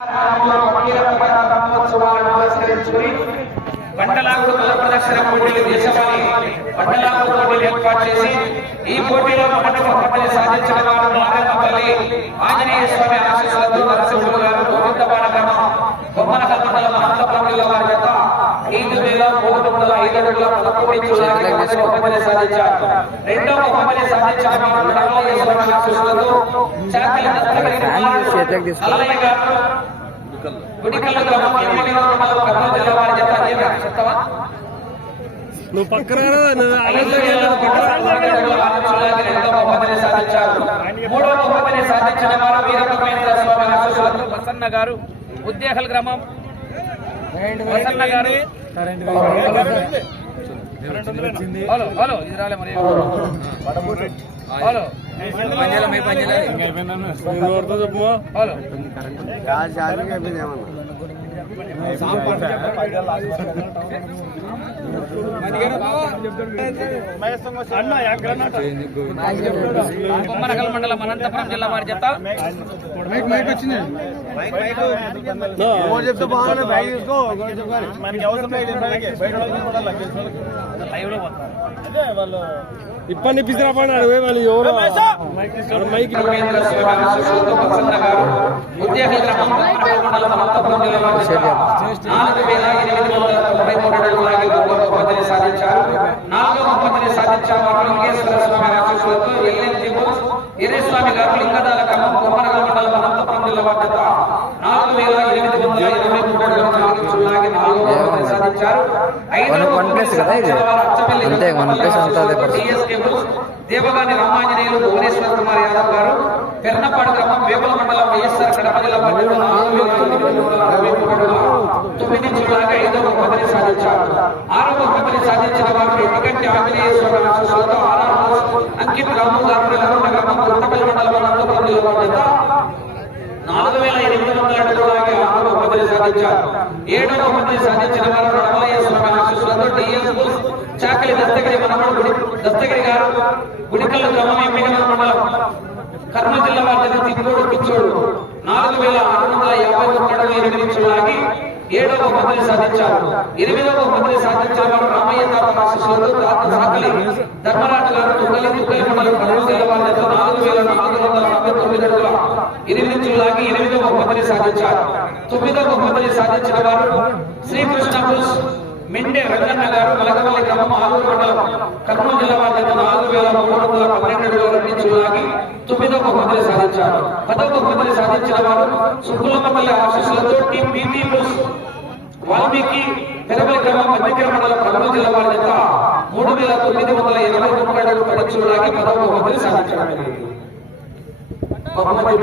కుల పోటీలు పోటీలు ఏర్పాటు చేసి ఈ పోటీలో మొదటి సాధించిన వారు ఆంజనేయ స్వామి ఆశీస్సులతో నరసింహులు గారు గోవిందవాడ గ్రామం బొమ్మల కల్పల మహంతపురంలో వారి జత ఐదు వేల మూడు వందల ఐదు అడుగుల పదకొండు ఇంచుల మొదటి బహుమతిని సాధించారు రెండో బహుమతిని సాధించిన వారు నల్లయ్య స్వామి ఆశీస్సులతో చాకలి దత్తగిరి కుమారుడు నల్లయ్య గారు గుడికల్లు గ్రామం కర్నూలు జిల్లా వారి జత అదేనా చెప్తావా? నువ్వు పక్కన మూడు రెండో బహుమతిని సాధించారు. సాధించిన వారు స్వామి గారు ఉద్దేహల్ గ్రామం. వసన్న గారు. హలో హలో ఇది రాలే మరి. హలో. నువ్వు ఎవరితో చెప్పుమా హలో. బొమ్మనకల్ మండలం అనంతపురం జిల్లా వారి లైవ్లో పోతున్నారు ఇప్పటి ఇప్పిస్తారా పని అడిగే వాళ్ళు ఎవరో వాడు మైక్ జత నాలుగు వేల ఎనిమిది వందల తొంభై మూడు అడుగులకి మూడో బహుమతిని సాధించారు నాలుగో బహుమతిని సాధించిన వారు లింగేశ్వర స్వామి ఆశీస్సులతో ఎల్ఎన్జి బోస్ ఎర్రస్వామి గారు లింగదాల క్రమం బొమ్మనకల్ మండలం అనంతపురం జిల్లా వారి జత నాలుగు వేల ఎనిమిది వందల ఇరవై మూడు అడుగుల నాలుగు చుల్లాకి నాలుగో బహుమతిని సాధించారు ఐదో వన్- వన్ ప్లస్ కదా ఇది? అంతే, వన్ ప్లస్ అంతా అదే దేవగాని రామాంజనేయులు భువనేశ్వర కుమార్ యాదవ్ గారు పెర్నపాడు గ్రామం వేముల మండలం వైఎస్ఆర్ కడప జిల్లా తొమ్మిది చుల్లాకి ఐదో బహుమతిని సాధించారు. ఆరో బహుమతిని సాధించిన వారు ఎన్నికంటి ఆంజనేయ స్వామి ఆశీస్సులతో అంకిత్ రాము గారు గ్రామం గుంటపల్లి మండలం అనంతపురం జిల్లా నాలుగు వేల ఎనిమిది వందల సాధించారు. ఏడో బహుమతిని సాధించిన వారు రమణయ్య స్వామి ఆశీస్సులతో డిఎస్ చాకలి దస్తగిరి మనమడు దస్తగిరి గారు గుడికల్ల గ్రామం ఎమ్మిగల మండలం కర్మ జిల్లా వారి తిప్పోడు పిచ్చోడు. నాలుగు వేల ఆరు వందల యాభై ఒక్క అడుగుల ఎనిమిది ఇంచులకి ఏడో బహుమతిని సాధించారు ఎనిమిదవ బహుమతిని సాధించారు వారు రామయ్య తాత ఆశీస్సులతో తాత సాకలి. ధర్మరాజు గారు తుగ్గలి తుగ్గలి మండలం కర్నూలు జిల్లా వారి నాలుగు వేల నాలుగు వందల నలభై తొమ్మిది అడుగుల ఎనిమిది ఇంచులకి ఎనిమిదవ బహుమతిని సాధించారు తొమ్మిదవ బహుమతిని సాధించిన వారు శ్రీకృష్ణ మిండే మెండే రంగన్న గారు కలగవల్లి గ్రామం ఆలూరు మండలం కర్నూలు జిల్లా వారి నాలుగు వేల మూడు వందల పన్నెండు అడుగుల నుంచి లాగి బహుమతిని సాధించారు పదవ బహుమతిని సాధించిన వారు సుబ్బులమ్మపల్లి ఆశీస్సులతో team BP plus Valmiki Peravali గ్రామం మధ్యకర మండలం కర్నూలు జిల్లా వారి యొక్క మూడు వేల తొమ్మిది వందల ఎనభై తొమ్మిది అడుగుల పరీక్షలకి పదవ బహుమతిని సాధించడం బహుమతి